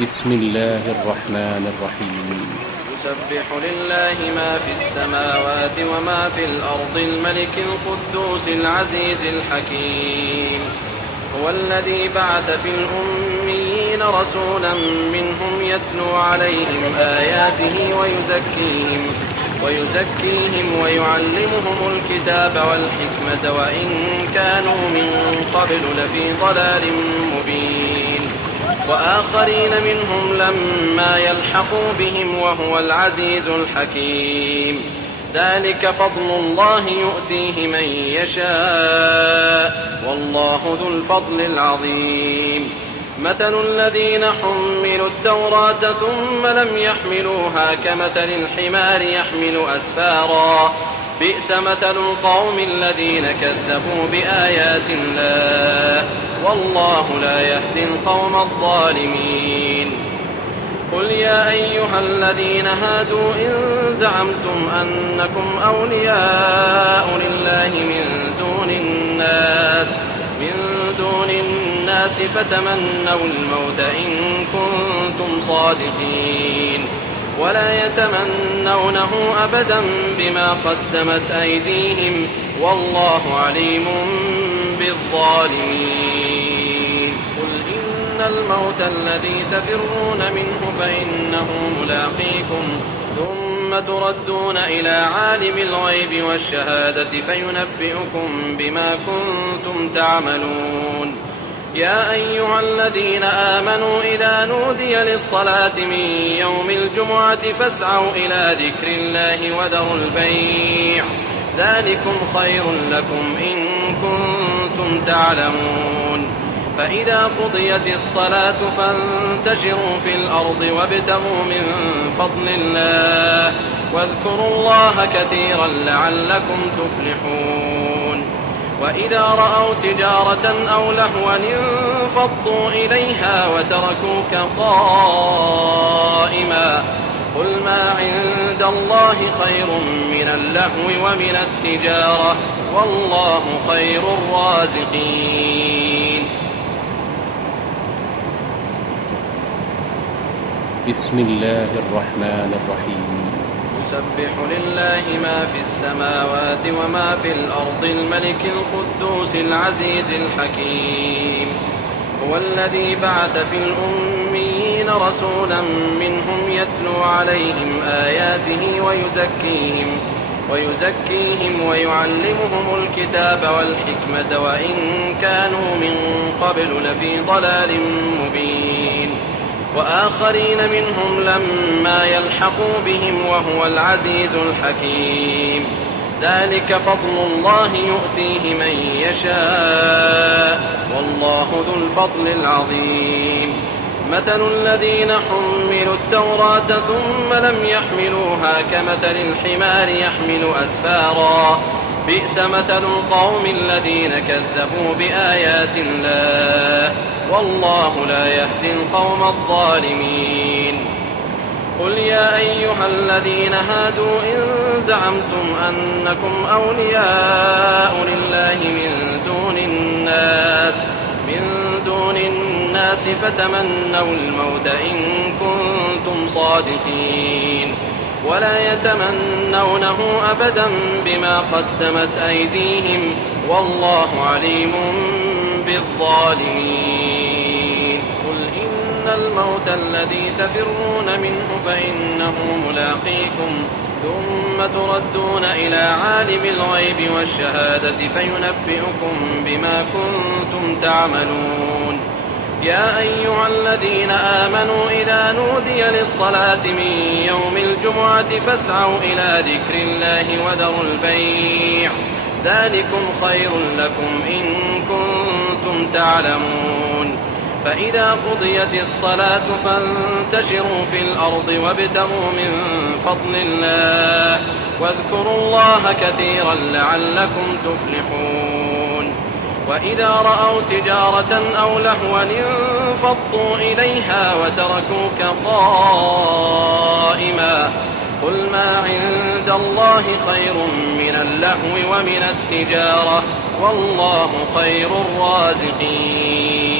بسم الله الرحمن الرحيم. يسبح لله ما في السماوات وما في الأرض الملك القدوس العزيز الحكيم. هو الذي بعث في الأميين رسولا منهم يتلو عليهم آياته ويزكيهم ويعلمهم الكتاب والحكمة وإن كانوا من قبل لفي ضلال مبين، وآخرين منهم لما يلحقوا بهم وهو العزيز الحكيم. ذلك فضل الله يؤتيه من يشاء والله ذو الفضل العظيم. مثل الذين حملوا التوراة ثم لم يحملوها كمثل الحمار يحمل أسفارا، بئس مثل القوم الذين كذبوا بآيات الله والله لا يهدي القوم الظالمين. قل يا أيها الذين هادوا إن زعمتم أنكم أولياء لله من دون الناس فتمنوا الموت إن كنتم صادقين، ولا يتمنونه أبدا بما قدمت أيديهم والله عليم بالظالمين. قل إن الموت الذي تفرون منه فإنه ملاقيكم ثم تردون إلى عالم الغيب والشهادة فينبئكم بما كنتم تعملون. يا أيها الذين آمنوا إذا نودي للصلاة من يوم الجمعة فاسعوا إلى ذكر الله وذروا البيع، ذلكم خير لكم إن كنتم تعلمون. فإذا قضيت الصلاة فانتشروا في الأرض وابتغوا من فضل الله واذكروا الله كثيرا لعلكم تفلحون. وإذا رأوا تجارة أو لهوا انفضوا إليها وتركوك قائما، قل ما عند الله خير من اللهو ومن التجارة والله خير الرازقين. بسم الله الرحمن الرحيم. يسبح لله ما في السماوات وما في الأرض الملك القدوس العزيز الحكيم. هو الذي بعث في الأميين رسولا منهم يتلو عليهم آياته ويزكيهم ويعلمهم الكتاب والحكمة وإن كانوا من قبل لفي ضلال مبين، وآخرين منهم لما يلحقوا بهم وهو العزيز الحكيم. ذلك فضل الله يؤتيه من يشاء والله ذو الفضل العظيم. مثل الذين حملوا التوراة ثم لم يحملوها كمثل الحمار يحمل أسفارا، بئس مثل القوم الذين كذبوا بآيات الله والله لا يهدي القوم الظالمين. قل يا أيها الذين هادوا إن زعمتم أنكم أولياء لله من دون الناس فتمنوا الموت إن كنتم صادقين، ولا يتمنونه أبدا بما قدمت أيديهم والله عليم بالظالمين. قل إن الموت الذي تفرون منه فإنه ملاقيكم ثم تردون إلى عالم الغيب والشهادة فينبئكم بما كنتم تعملون. يا أيها الذين آمنوا إذا نودي للصلاة من يوم الجمعة فاسعوا إلى ذكر الله وذروا البيع، ذلكم خير لكم إن كنتم تعلمون. فإذا قضيت الصلاة فانتشروا في الأرض وابتغوا من فضل الله واذكروا الله كثيرا لعلكم تفلحون. وإذا رأوا تجارة أو لهوا انفضوا إليها وتركوك قائما، قل ما عند الله خير من اللهو ومن التجارة والله خير الرازقين.